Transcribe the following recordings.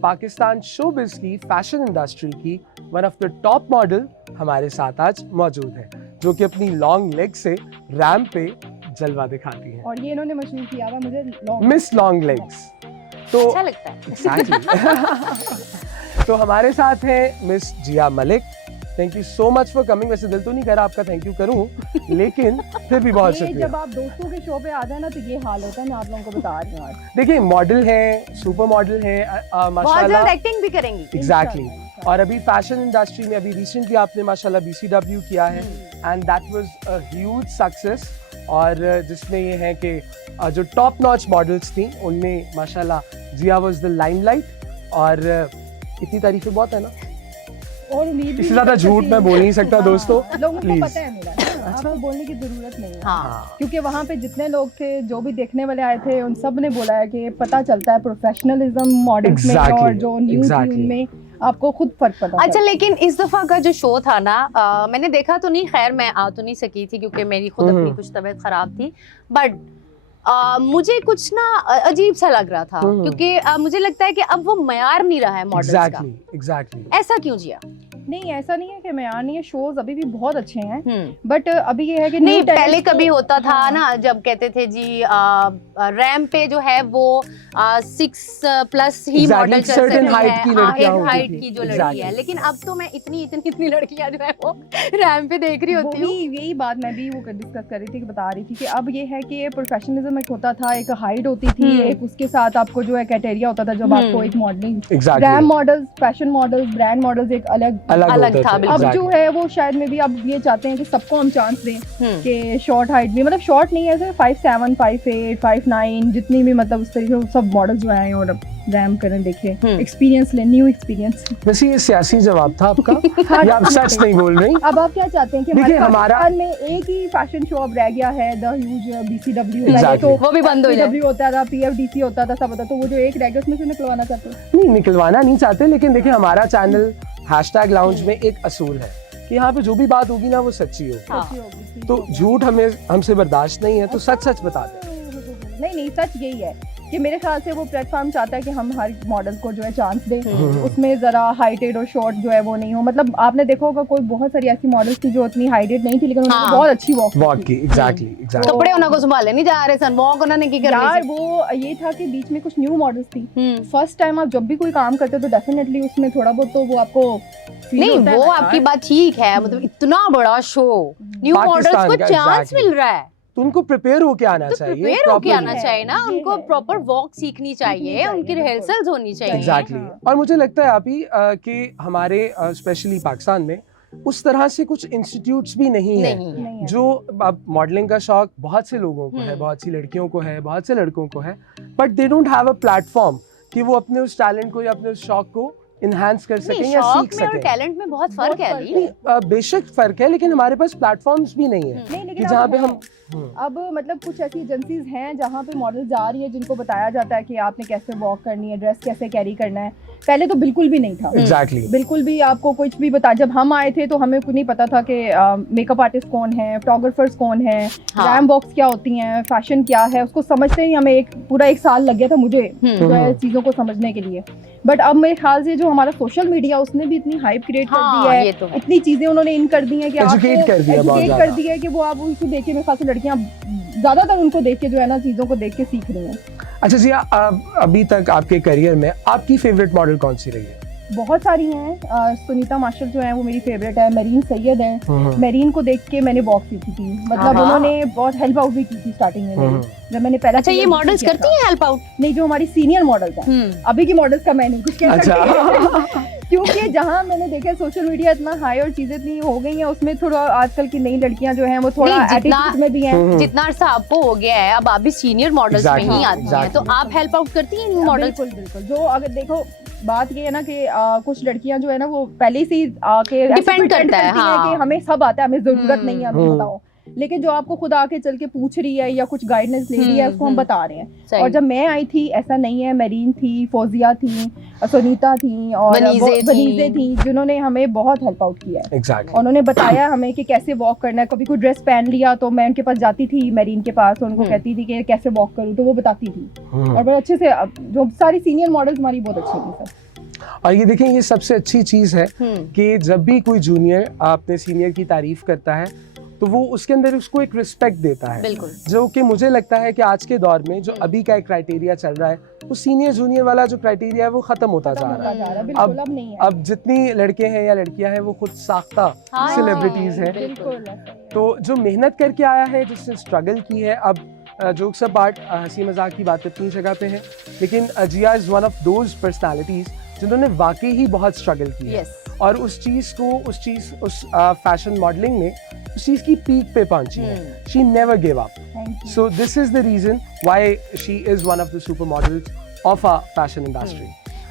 Pakistan showbiz की fashion industry की one of the top model हमारे साथ आज मौजूद है, जो कि अपनी लॉन्ग लेग से रैम्प पे जलवा दिखाती हैं। और ये इन्होंने मशहूर किया हुआ मुझे मिस लॉन्ग लेग्स। तो अच्छा लगता है। एग्जैक्टली। तो हमारे साथ हैं miss Jiya Malik. Thank you so much for coming. वैसे दिल तो नहीं कर रहा आपका थैंक यू करूं, लेकिन फिर भी बहुत शुक्रिया। जब आप दोस्तों के शो पे आ जाए ना तो ये हाल होता है, मैं आप लोगों को बता रही हूँ। देखिए मॉडल है, सुपर मॉडल है, माशाल्लाह एक्टिंग भी करेंगी। एग्जैक्टली। और अभी फैशन इंडस्ट्री में अभी रिसेंटली आपने माशाल्लाह BCW किया है and that was a huge success. और जिसमें ये है कि जो टॉप नॉच मॉडल्स थी उनमें माशाल्लाह जिया वाज द लाइमलाइट। और इतनी तारीफें बहुत है ना, और उम्मीद इससे ज्यादा झूठ मैं बोल नहीं सकता दोस्तों। लोगों को प्लीज। पता है मेरा, आपको बोलने की जरूरत नहीं है। हाँ। क्योंकि वहाँ पे जितने लोग थे, जो भी देखने वाले आए थे, उन सब ने बोला है कि पता चलता है प्रोफेशनलिज्म मॉडल्स में और जो न्यूज़ में आपको खुद फर्क पता। अच्छा, लेकिन इस दफा का जो शो था ना, मैंने देखा तो नहीं, खैर मैं आ तो नहीं सकी थी क्योंकि मेरी खुद अपनी कुछ तबीयत खराब थी, बट मुझे कुछ ना अजीब सा लग रहा था क्योंकि मुझे लगता है कि अब वो मयार नहीं रहा है मॉडल्स का। एग्जैक्टली। ऐसा क्यों जिया? नहीं, ऐसा नहीं है कि मयार नहीं है, शोज अभी भी बहुत अच्छे हैं, बट अभी ये है कि नहीं, पहले कभी होता था ना, जब कहते थे जी रैम्प पे जो है वो 6+ ही मॉडल चल सकते हैं, हाइट की जो लड़की है। लेकिन अब तो मैं इतनी लड़कियां जो है वो रैम्प पे देख रही होती हूँ। यही बात मैं भी वो डिस्कस कर रही थी, बता रही थी कि अब ये है कि प्रोफेशनलिज्म एक होता था, एक हाइट होती थी, एक उसके साथ आपको जो है क्राइटेरिया होता था जब आपको एक modelling RAM models, fashion models, brand models एक अलग था। अब जो है वो शायद में भी अब ये चाहते हैं कि सबको हम चांस दें कि शॉर्ट हाइट भी, मतलब शॉर्ट नहीं है, ऐसे 5'7", 5'8", 5'9", जितनी भी मतलब उस तरीके से सब मॉडल्स जो आए और अब रैम करें, देखे, एक्सपीरियंस ले, न्यू एक्सपीरियंस। वैसे ये सियासी जवाब था आपका या आप सच नहीं बोल रही? अब आप क्या चाहते हैं कि हमारा में एक ही फैशन शो अब रह गया है, द ह्यूज BCW, तो वो भी बंद हो जाए। होता था, PFDC होता था, सब होता, तो वो जो एक रह गया उसमें से निकलवाना चाहते हैं? नहीं, निकलवाना नहीं चाहते, लेकिन देखिए हमारा चैनल #लाउंज में एक असूल है कि यहाँ पे जो भी बात होगी ना वो सच्ची होगी। तो झूठ हमसे बर्दाश्त नहीं है, तो सच बता दें। नहीं, सच यही है कि मेरे ख्याल से वो प्लेटफॉर्म चाहता है कि हम हर मॉडल को जो है चांस दें, उसमें जरा हाइटेड और शॉर्ट जो है वो नहीं हो। मतलब आपने देखा होगा कोई बहुत सारी ऐसी मॉडल्स थी जो उतनी हाइटेड नहीं थी, लेकिन उन्होंने बहुत अच्छी वॉक की। एग्जैक्टली। कपड़े उन्होंने को संभाले नहीं जा रहे सन, वॉक उन्होंने की करनी यार वो ये था कि बीच में कुछ न्यू मॉडल्स थी। फर्स्ट टाइम आप जब भी कोई काम करते हो तो डेफिनेटली उसमें थोड़ा बहुत तो वो आपको नहीं, वो आपकी बात ठीक है, मतलब इतना बड़ा शो, न्यू मॉडल्स को चांस मिल रहा है तो उनको प्रिपेयर होके आना चाहिए। प्रिपेयर होके आना चाहिए ना, उनको प्रॉपर वॉक सीखनी चाहिए, उनकी रिहर्सल्स होनी चाहिए। एग्जैक्टली। और मुझे लगता है अभी कि हमारे स्पेशली पाकिस्तान में उस तरह से कुछ इंस्टीट्यूट्स भी नहीं है जो मॉडलिंग का शौक बहुत से लोगों को है, बहुत सी लड़कियों को है, बहुत से लड़कों को है, but they don't have a platform कि वो अपने उस टैलेंट को या अपने उस शौक को इनहांस कर सकें या सीख सकें। और टैलेंट में बहुत फर्क है अली। बेशक फर्क है, लेकिन हमारे पास प्लेटफॉर्म्स भी नहीं है कि जहाँ पे हम अब मतलब कुछ ऐसी एजेंसीज हैं जहाँ पे मॉडल जा रही है, जिनको बताया जाता है कि आपने कैसे वॉक करनी है, ड्रेस कैसे कैरी करना है। पहले तो बिल्कुल भी नहीं था। बिल्कुल भी आपको कुछ भी बता, जब हम आए थे तो हमें कुछ नहीं पता था कि मेकअप आर्टिस्ट कौन है, फोटोग्राफर्स कौन है, रैम बॉक्स क्या होती हैं, फैशन क्या है, उसको समझते ही हमें पूरा एक साल लग गया था मुझे चीज़ों को समझने के लिए। बट अब मेरे ख्याल से जो हमारा सोशल मीडिया, उसने भी इतनी हाइप क्रिएट कर दी है, तो इतनी चीजें उन्होंने इन कर दी हैं कि एजुकेट कर दिया है कि वो आप उनको देख के, मेरे ख्याल से लड़कियां ज्यादातर उनको देख के जो है ना, चीजों को देख के सीख रही हैं। अच्छा जी, अभी तक आपके करियर में आपकी फेवरेट मॉडल कौन सी रही है? बहुत सारी हैं। सुनीता मास्टर जो है वो मेरी फेवरेट है, मेरीन सैयद है। मेरीन को देख के मैंने वॉक सीखी थी, मतलब उन्होंने बहुत हेल्प आउट भी की थी स्टार्टिंग में जब मैंने पहला। अच्छा, ये मॉडल्स करती हैं हेल्प आउट? नहीं, जो हमारी सीनियर मॉडल्स हैं, अभी की मॉडल्स का मैं नहीं कुछ कह सकती क्योंकि जहाँ मैंने देखा सोशल मीडिया इतना हाई और चीजें इतनी हो गई हैं, उसमें थोड़ा आजकल की नई लड़कियां जो हैं वो थोड़ा एटीट्यूड में भी हैं। जितना अर्सा आपको हो गया है, अब आप भी सीनियर मॉडल्स में ही आती हैं, तो आप हेल्प आउट करती हैं इन मॉडल्स? बिल्कुल। जो अगर देखो बात ये है ना कि कुछ लड़कियां जो है ना वो पहले से डिपेंड करता है कि हमें सब आता है, हमें जरूरत नहीं है, हमें बताओ। लेकिन जो आपको खुद आके चल के पूछ रही है या कुछ गाइडेंस ले रही है, उसको हम बता रहे हैं। और जब मैं आई थी ऐसा नहीं है, मेरीन थी, फौजिया थी, सुनीता थी और वनीज़े थी, जिन्होंने हमें बहुत हेल्प आउट किया है। उन्होंने बताया हमें कि कैसे वॉक करना है। कभी कोई ड्रेस पहन लिया तो मैं उनके पास जाती थी, मेरीन के पास, उनको कहती थी कि कैसे वॉक करूँ, तो वो बताती थी। और बड़े अच्छे से जो सारी सीनियर मॉडल्स हमारी बहुत अच्छी थी। और ये देखें, ये सबसे अच्छी चीज है कि जब भी कोई जूनियर अपने सीनियर की तारीफ करता है तो वो उसके अंदर उसको एक रिस्पेक्ट देता है, जो कि मुझे लगता है कि आज के दौर में जो अभी का एक क्राइटेरिया चल रहा है वो सीनियर जूनियर वाला जो क्राइटेरिया है वो खत्म होता जा रहा है। अब जितनी लड़के हैं या लड़कियां हैं वो खुद साख्ता सेलिब्रिटीज हैं, तो जो मेहनत करके आया है, जिसने स्ट्रगल की है, अब जोक्स अपार्ट, हंसी मजाक की बात अपनी जगह पे है, लेकिन Jiya is one of those personalities जिन्होंने वाकई ही बहुत स्ट्रगल की है और उस फैशन मॉडलिंग में उस चीज की पीक पे पहुंची है। She never give up, so this is the reason why she is one of the super models of a fashion industry.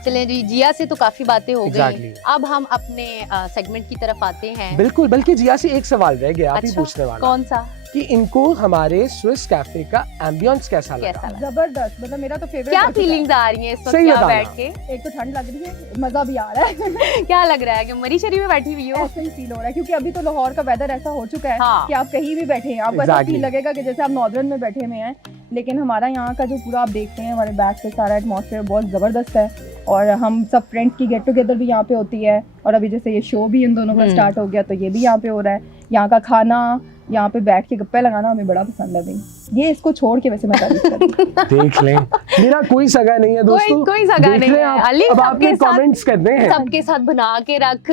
चलें जी, जिया से तो काफी बातें हो गई, अब हम अपने सेगमेंट की तरफ आते हैं। बिल्कुल, बल्कि जिया से एक सवाल रह गया, आप ही पूछने वाला। कौन सा? कि इनको हमारे स्विस कैफे का एम्बियंस कैसा लगा? जबरदस्त, मतलब मेरा तो फेवरेट। क्या फीलिंग्स आ रही हैं इस वक्त यहाँ बैठ के? एक तो ठंड लग रही है, मजा भी आ रहा है। क्या लग रहा है कि मरी शरीफ में बैठी हुई हो? ऐसा ही फील हो रहा है, क्योंकि अभी तो लाहौर का वेदर ऐसा हो चुका है कि आप कहीं भी बैठे हैं आपको ऐसा फील लगेगा कि जैसे आप नॉर्दर्न में बैठे हुए हैं। लेकिन हमारा यहाँ का जो पूरा आप देखते हैं हमारे बैक से सारा एटमॉस्फेयर बहुत ज़बरदस्त है, और हम सब फ्रेंड्स की गेट टुगेदर भी यहाँ पे होती है, और अभी जैसे ये शो भी इन दोनों का स्टार्ट हो गया तो ये भी यहाँ पे हो रहा है। यहाँ का खाना, यहाँ पे बैठ के गप्पे लगाना हमें बड़ा पसंद है भाई। ये इसको छोड़ के वैसे मैं तारीफ करूं। देख लें, मेरा कोई सगा नहीं है दोस्तों, कोई सगा नहीं है। अली अब आपके कमेंट्स करने हैं, सबके साथ बना के रख।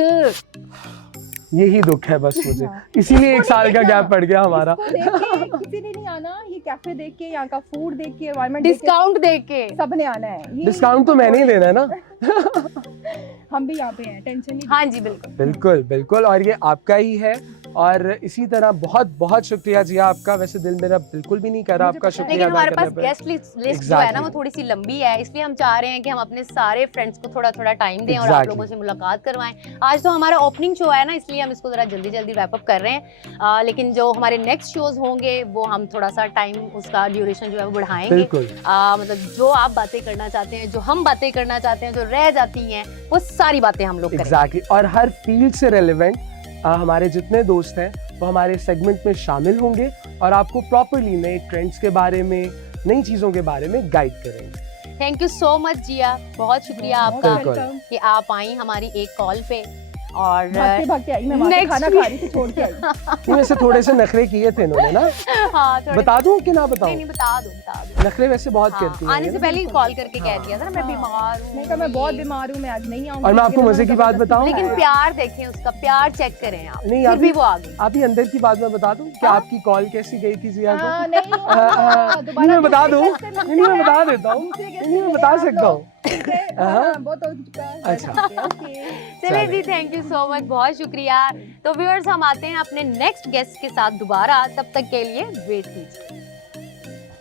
यही दुख है बस मुझे, इसीलिए एक साल का गैप पड़ गया हमारा। किसी ने नहीं आना, ये कैफे देख के, यहाँ का फूड देख के, एनवायरनमेंट डिस्काउंट देख के सबने आना है। डिस्काउंट तो मैंने ही देना है ना। हम भी यहाँ पे हैं, टेंशन नहीं। हाँ जी बिल्कुल बिल्कुल बिल्कुल, और ये आपका ही है, और इसी तरह बहुत बहुत शुक्रिया जिया आपका। वैसे दिल मेरा बिल्कुल भी नहीं कर रहा आपका शुक्रिया, लेकिन हमारे पास गेस्ट लिस्ट जो है ना वो थोड़ी सी लंबी है, इसलिए हम चाह रहे हैं कि हम अपने सारे फ्रेंड्स को थोड़ा थोड़ा टाइम दें और आप लोगों से मुलाकात करवाएं। आज तो हमारा ओपनिंग शो है ना, इसलिए हम इसको जरा जल्दी जल्दी रैप अप कर रहे हैं, लेकिन जो हमारे नेक्स्ट शोज होंगे वो हम थोड़ा सा टाइम, उसका ड्यूरेशन जो है वो बढ़ाएंगे। मतलब जो आप बातें करना चाहते हैं, जो हम बातें करना चाहते हैं, जो रह जाती हैं, वो सारी बातें हम लोग करेंगे। और हर फील्ड से रेलेवेंट हमारे जितने दोस्त हैं वो हमारे सेगमेंट में शामिल होंगे और आपको प्रॉपर्ली नए ट्रेंड्स के बारे में, नई चीजों के बारे में गाइड करेंगे। थैंक यू सो मच जिया, बहुत शुक्रिया आपका कि आप आई हमारी एक कॉल पे, और भागते आई, मैं वहाँ खाना खा रही थी, छोड़ के आई। वैसे थोड़े से नखरे किए थे इन्होंने ना। हाँ, बता दूं कि ना बताऊं? नहीं, बता दो। नखरे वैसे बहुत करती हैं। आने से पहले ही कॉल करके कह दिया था ना मैं बीमार हूँ। मैं कहा मैं बहुत बीमार हूँ, मैं आज नहीं आऊंगी। और मैं आपको मजे की बात बताऊं, लेकिन प्यार देखें, उसका प्यार चेक करें आप। नहीं, फिर भी वो आ गई। अभी अंदर की बात मैं बता दूं कि आपकी कॉल कैसी गई थी जिया को? नहीं, मैं बता दूं, नहीं मैं बता देता हूँ, नहीं मैं बता सकता हूँ। अच्छा, चलिए जी, थैंक यू सो मच, बहुत शुक्रिया। तो व्यूअर्स, हम आते हैं अपने नेक्स्ट गेस्ट के साथ दोबारा, तब तक के लिए वेट कीजिए।